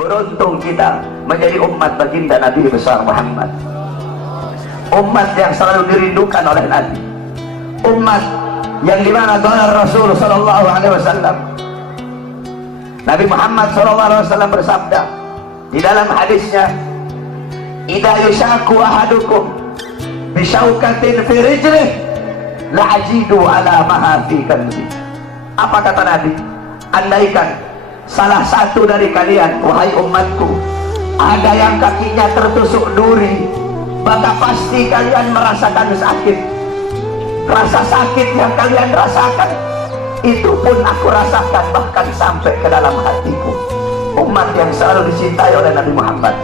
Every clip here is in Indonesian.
Beruntung kita menjadi umat baginda Nabi besar Muhammad, umat yang selalu dirindukan oleh Nabi, umat yang dimana qala Rasul sallallahu alaihi wasallam, Nabi Muhammad sallallahu alaihi wasallam bersabda di dalam hadisnya, idza yushaku ahadukum bisyaukatin fi rijlih la'ajidu ala maha fi qalbi. Apa kata Nabi? Andaikan salah satu dari kalian, wahai umatku, ada yang kakinya tertusuk duri, maka pasti kalian merasakan sakit. Rasa sakit yang kalian rasakan itu pun aku rasakan, bahkan sampai ke dalam hatiku. Umat yang selalu dicintai oleh Nabi Muhammad,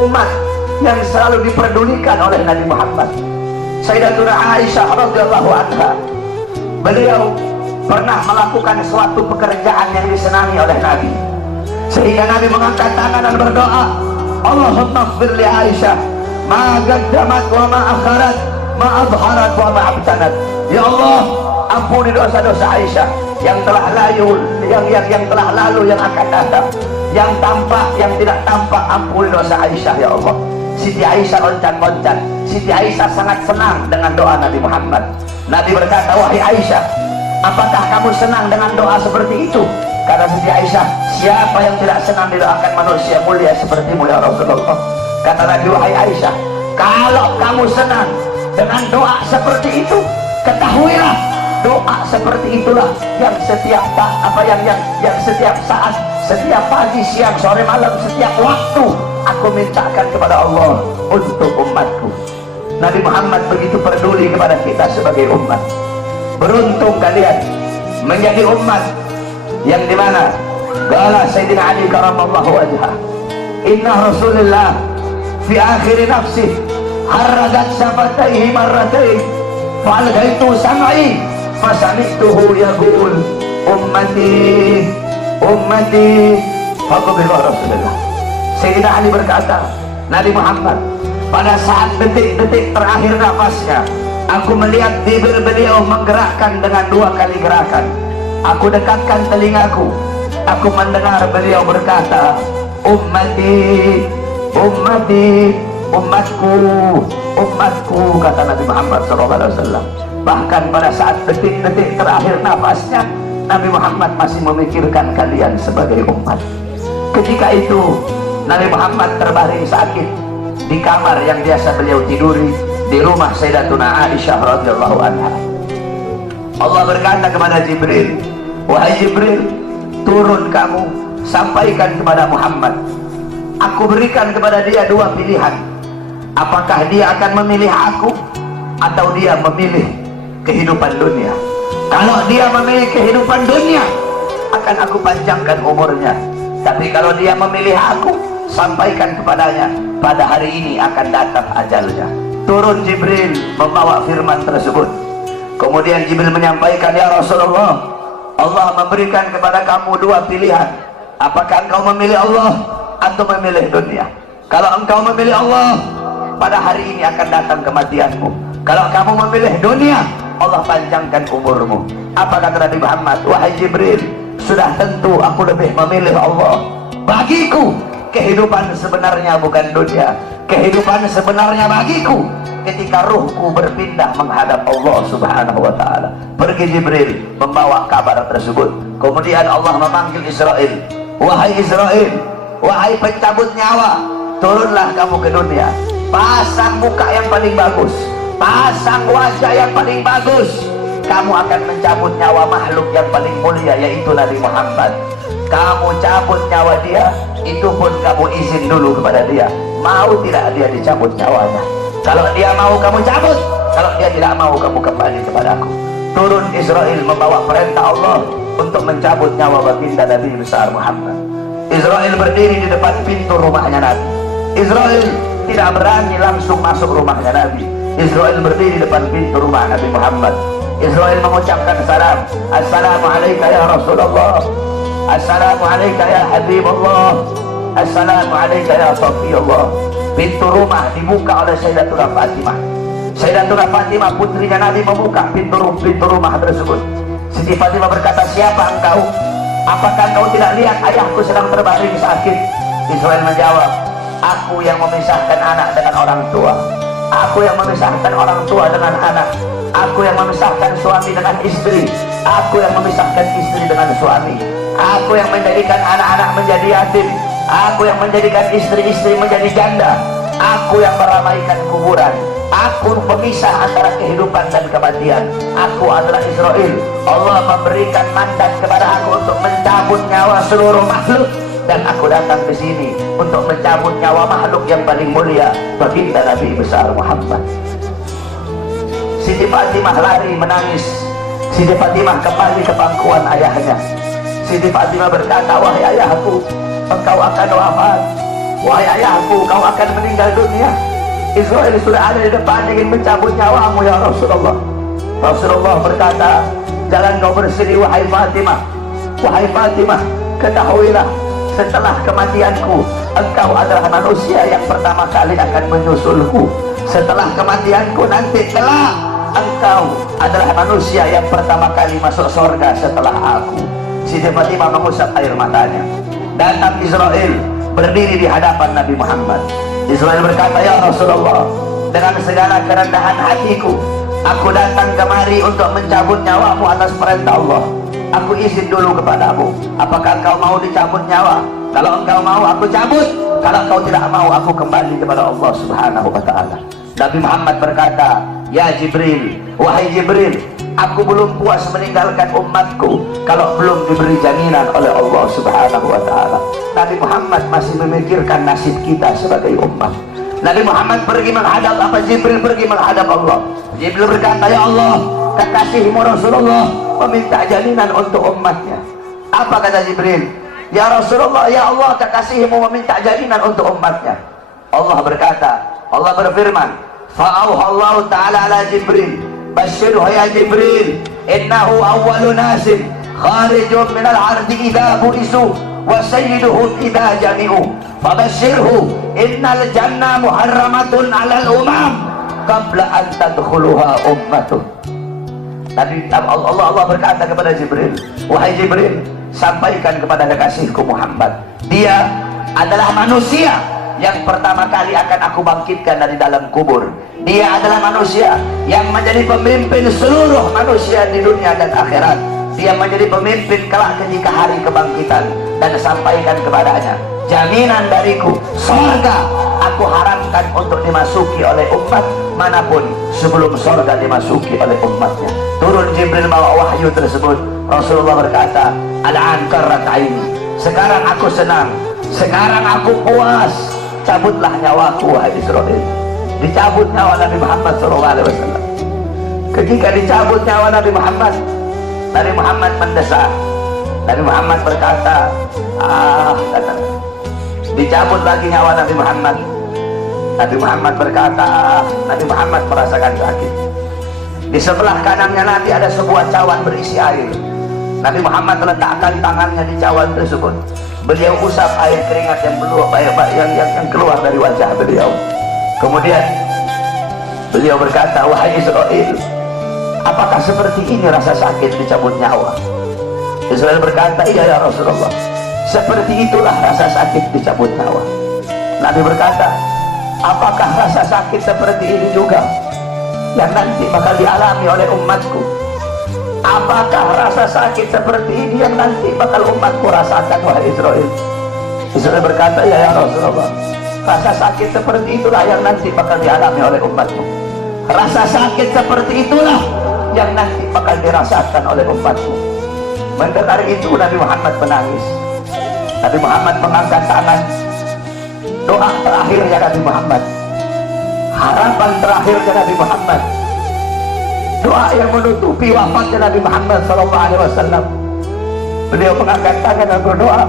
umat yang selalu diperdulikan oleh Nabi Muhammad. Sayyidatuna Aisyah radhiyallahu anha, beliau pernah melakukan suatu pekerjaan yang disenangi oleh Nabi, sehingga Nabi mengangkat tangan dan berdoa, Allahumma ighfir li Aisyah ma qaddamat wa ma akharat, ma adharat wa ma abtanat. Ya Allah, ampuni dosa-dosa Aisyah yang telah lalu, yang telah lalu, yang akan datang, yang tampak, yang tidak tampak. Ampuni dosa Aisyah ya Allah. Siti Aisyah loncat-loncat. Siti Aisyah sangat senang dengan doa Nabi Muhammad. Nabi berkata, wahai Aisyah, apakah kamu senang dengan doa seperti itu? Kata Siti Aisyah, siapa yang tidak senang didoakan manusia mulia sepertimu ya Rasulullah. Kata Nabi, wahai Aisyah, kalau kamu senang dengan doa seperti itu, ketahuilah doa seperti itulah yang setiap yang setiap saat, setiap pagi, siang, sore, malam, setiap waktu aku mintakan kepada Allah untuk umatku. Nabi Muhammad begitu peduli kepada kita sebagai umat. Beruntung kalian menjadi umat yang dimana qala Sayyidina Ali karamallahu wajhah, inna Rasulullah fi akhir nafsi haradat safataihi marratain falghaitu sam'i fasamituhu yaqul ummati ummati faqbilah Rasulullah. Sayyidina Ali berkata, Nabi Muhammad pada saat detik-detik terakhir nafasnya, aku melihat bibir beliau menggerakkan dengan 2 kali gerakan. Aku dekatkan telingaku, aku mendengar beliau berkata, ummati ummati, umatku umatku, kata Nabi Muhammad SAW. Bahkan pada saat detik-detik terakhir nafasnya, Nabi Muhammad masih memikirkan kalian sebagai umat. Ketika itu Nabi Muhammad terbaring sakit di kamar yang biasa beliau tiduri di rumah Sayyidatuna Aisyah radhiyallahu anha. Allah berkata kepada Jibril, wahai Jibril, turun kamu sampaikan kepada Muhammad, aku berikan kepada dia 2 pilihan. Apakah dia akan memilih aku atau dia memilih kehidupan dunia? Kalau dia memilih kehidupan dunia, akan aku panjangkan umurnya. Tapi kalau dia memilih aku, sampaikan kepadanya, pada hari ini akan datang ajalnya. Turun Jibril membawa firman tersebut. Kemudian Jibril menyampaikan, ya Rasulullah, Allah memberikan kepada kamu 2 pilihan. Apakah engkau memilih Allah atau memilih dunia? Kalau engkau memilih Allah, pada hari ini akan datang kematianmu. Kalau kamu memilih dunia, Allah panjangkan umurmu. Apa kata Nabi Muhammad? Wahai Jibril, sudah tentu aku lebih memilih Allah. Bagiku kehidupan sebenarnya bukan dunia. Kehidupan sebenarnya bagiku ketika ruhku berpindah menghadap Allah subhanahu wa ta'ala. Pergi Jibril membawa kabar tersebut. Kemudian Allah memanggil Israel, wahai Israel, wahai pencabut nyawa, turunlah kamu ke dunia. Pasang muka yang paling bagus, pasang wajah yang paling bagus. Kamu akan mencabut nyawa makhluk yang paling mulia, yaitu Nabi Muhammad. Kamu cabut nyawa dia, itu pun kamu izin dulu kepada dia, mau tidak dia dicabut nyawanya. Kalau dia mau kamu cabut, kalau dia tidak mau kamu kembali kepadaku. Turun Israel membawa perintah Allah untuk mencabut nyawa baginda Nabi besar Muhammad. Israel berdiri di depan pintu rumahnya Nabi. Israel tidak berani langsung masuk rumahnya Nabi. Israel berdiri di depan pintu rumah Nabi Muhammad. Israel mengucapkan salam, Assalamualaikum ya Rasulullah, Assalamualaikum ya Habibullah, Assalamualaikum ya Safiyullah. Pintu rumah dibuka oleh Sayyidatuna Fatimah. Sayyidatuna Fatimah putrinya Nabi membuka pintu rumah tersebut. Siti Fatimah berkata, siapa engkau? Apakah engkau tidak lihat ayahku sedang terbaring sakit? Israel menjawab, aku yang memisahkan anak dengan orang tua, aku yang memisahkan orang tua dengan anak, aku yang memisahkan suami dengan istri, aku yang memisahkan istri dengan suami, aku yang menjadikan anak-anak menjadi yatim, aku yang menjadikan istri-istri menjadi janda, aku yang meramaikan kuburan, aku pemisah antara kehidupan dan kematian. Aku adalah Israel. Allah memberikan mandat kepada aku untuk mencabut nyawa seluruh makhluk, dan aku datang ke sini untuk mencabut nyawa makhluk yang paling mulia, baginda Nabi besar Muhammad. Siti Fatimah lari menangis. Siti Fatimah kembali ke pangkuan ayahnya. Siti Fatimah berkata, wahai ayahku, engkau akan wafat. Wahai ayahku, kau akan meninggal dunia. Israel sudah ada di depan ingin mencabut nyawamu ya Rasulullah. Rasulullah berkata, jangan kau bersedih wahai Fatimah. Wahai Fatimah, ketahuilah, setelah kematianku, engkau adalah manusia yang pertama kali akan menyusulku. Setelah kematianku nanti kelak, engkau adalah manusia yang pertama kali masuk surga setelah aku. Siti Fatimah mengusap air matanya. Datang Israel, berdiri di hadapan Nabi Muhammad. Israel berkata, ya Rasulullah, dengan segala kerendahan hatiku, aku datang kemari untuk mencabut nyawamu atas perintah Allah. Aku izin dulu kepadamu, apakah engkau mau dicabut nyawa? Kalau engkau mau, aku cabut. Kalau engkau tidak mau, aku kembali kepada Allah Subhanahu wa ta'ala. Nabi Muhammad berkata, ya Jibril, wahai Jibril, aku belum puas meninggalkan umatku kalau belum diberi jaminan oleh Allah Subhanahu wa ta'ala. Nabi Muhammad masih memikirkan nasib kita sebagai umat. Nabi Muhammad pergi menghadap apa? Jibril pergi menghadap Allah. Jibril berkata, ya Allah, kekasihmu Rasulullah meminta jaminan untuk umatnya. Apa kata Jibril? Ya Rasulullah, ya Allah, kekasihmu meminta jaminan untuk umatnya. Allah berkata, Allah berfirman, fa'auhallahu ta'ala ala Jibril, basyirhu ya Jibril, innahu awwalu nasin kharijun minal ardi idha bu'isu wa sayyiduhum idha jami'u fabasyirhu innal jannah muharramatun alal umam qabla an tadkhuluha ummatuh. Allah berkata kepada Jibril, wahai Jibril, sampaikan kepada kekasihku Muhammad, dia adalah manusia yang pertama kali akan aku bangkitkan dari dalam kubur. Dia adalah manusia yang menjadi pemimpin seluruh manusia di dunia dan akhirat. Dia menjadi pemimpin kelak ketika hari kebangkitan. Dan sampaikan kepadanya, jaminan dariku, surga aku haramkan untuk dimasuki oleh umat manapun sebelum surga dimasuki oleh umatnya. Turun Jibril bawa wahyu tersebut. Rasulullah berkata, al-an qarrat aini, sekarang aku senang, sekarang aku puas. Cabutlah nyawaku wahai Israel. Dicabut nyawa Nabi Muhammad SAW. Ketika dicabut nyawa Nabi Muhammad mendesak. Nabi Muhammad berkata, kata, dicabut lagi nyawa Nabi Muhammad. Nabi Muhammad berkata, Nabi Muhammad merasakan sakit. Di sebelah kanannya Nabi ada sebuah cawan berisi air. Nabi Muhammad letakkan tangannya di cawan tersebut. Beliau usap air keringat yang keluar dari wajah beliau. Kemudian beliau berkata, wahai Israel, apakah seperti ini rasa sakit dicabut nyawa? Israel berkata, iya ya Rasulullah, seperti itulah rasa sakit dicabut nyawa. Nabi berkata, apakah rasa sakit seperti ini juga yang nanti bakal dialami oleh umatku? Apakah rasa sakit seperti ini yang nanti bakal umatku rasakan wahai Israel? Israel berkata, ya Rasulullah, rasa sakit seperti itulah yang nanti bakal dialami oleh umatmu. Rasa sakit seperti itulah yang nanti bakal dirasakan oleh umatmu. Mendengar itu Nabi Muhammad menangis. Nabi Muhammad mengangkat tangan. Doa terakhirnya Nabi Muhammad, harapan terakhirnya Nabi Muhammad, doa yang menutupi wafatnya Nabi Muhammad SAW. Beliau mengangkat tangan dan berdoa,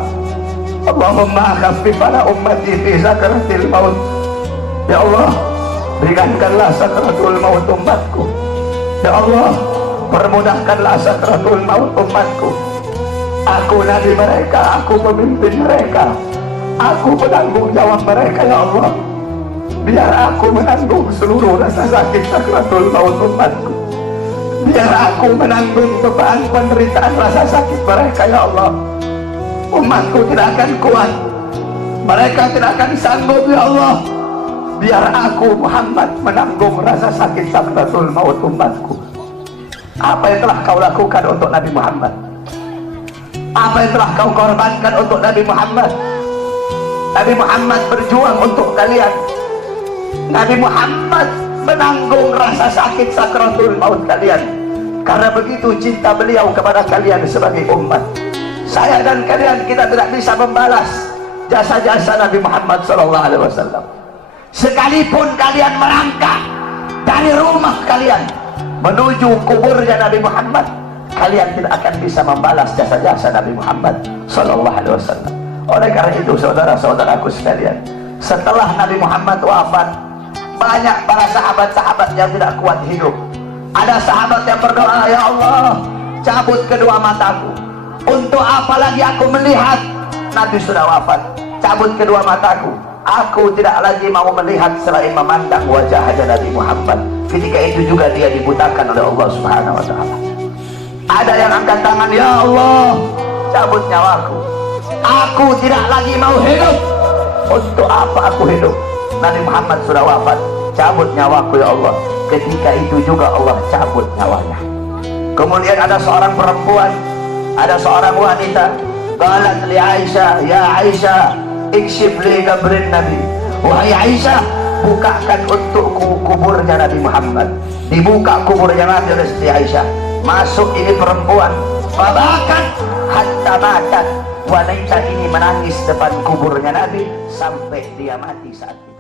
Allahumma khaffif ala ummati fi sakratil maut. Ya Allah, ringankanlah sakratul maut umatku. Ya Allah, permudahkanlah sakratul maut umatku. Aku nabi mereka, aku pemimpin mereka, aku penanggung jawab mereka ya Allah. Biar aku menanggung seluruh rasa sakit sakratul maut umatku. Biar aku menanggung beban penderitaan rasa sakit mereka ya Allah. Umatku tidak akan kuat Mereka tidak akan sanggup, ya Allah. Biar aku Muhammad menanggung rasa sakit sakratul maut umatku. Apa yang telah kau lakukan untuk Nabi Muhammad? Apa yang telah kau korbankan untuk Nabi Muhammad? Nabi Muhammad berjuang untuk kalian. Nabi Muhammad menanggung rasa sakit sakratul maut kalian. Karena begitu cinta beliau kepada kalian sebagai umat. Saya dan kalian, kita tidak bisa membalas jasa-jasa Nabi Muhammad SAW. Sekalipun kalian melangkah dari rumah kalian menuju kuburnya Nabi Muhammad, kalian tidak akan bisa membalas jasa-jasa Nabi Muhammad SAW. Oleh karena itu, saudara-saudaraku sekalian, setelah Nabi Muhammad wafat, banyak para sahabat-sahabat yang tidak kuat hidup. Ada sahabat yang berdoa, ya Allah, cabut kedua mataku. Untuk apa lagi aku melihat? Nabi sudah wafat, cabut kedua mataku. Aku tidak lagi mau melihat selain memandang wajah Nabi Muhammad. Ketika itu juga dia dibutakan oleh Allah Subhanahu wa Ta'ala. Ada yang angkat tangan, ya Allah, cabut nyawaku. Aku tidak lagi mau hidup. Untuk apa aku hidup? Nabi Muhammad sudah wafat, cabut nyawaku ya Allah. Ketika itu juga Allah cabut nyawanya. Kemudian ada seorang perempuan, ada seorang wanita, qalat li Aisyah, ya Aisyah, ikshif li qabrin Nabi. Wahai Aisyah, bukakan untukku kuburnya Nabi Muhammad. Dibuka kuburnya Nabi oleh Siti Aisyah. Masuk ini perempuan, fabakat hatta matat. Wanita ini menangis depan kuburnya Nabi sampai dia mati saat itu.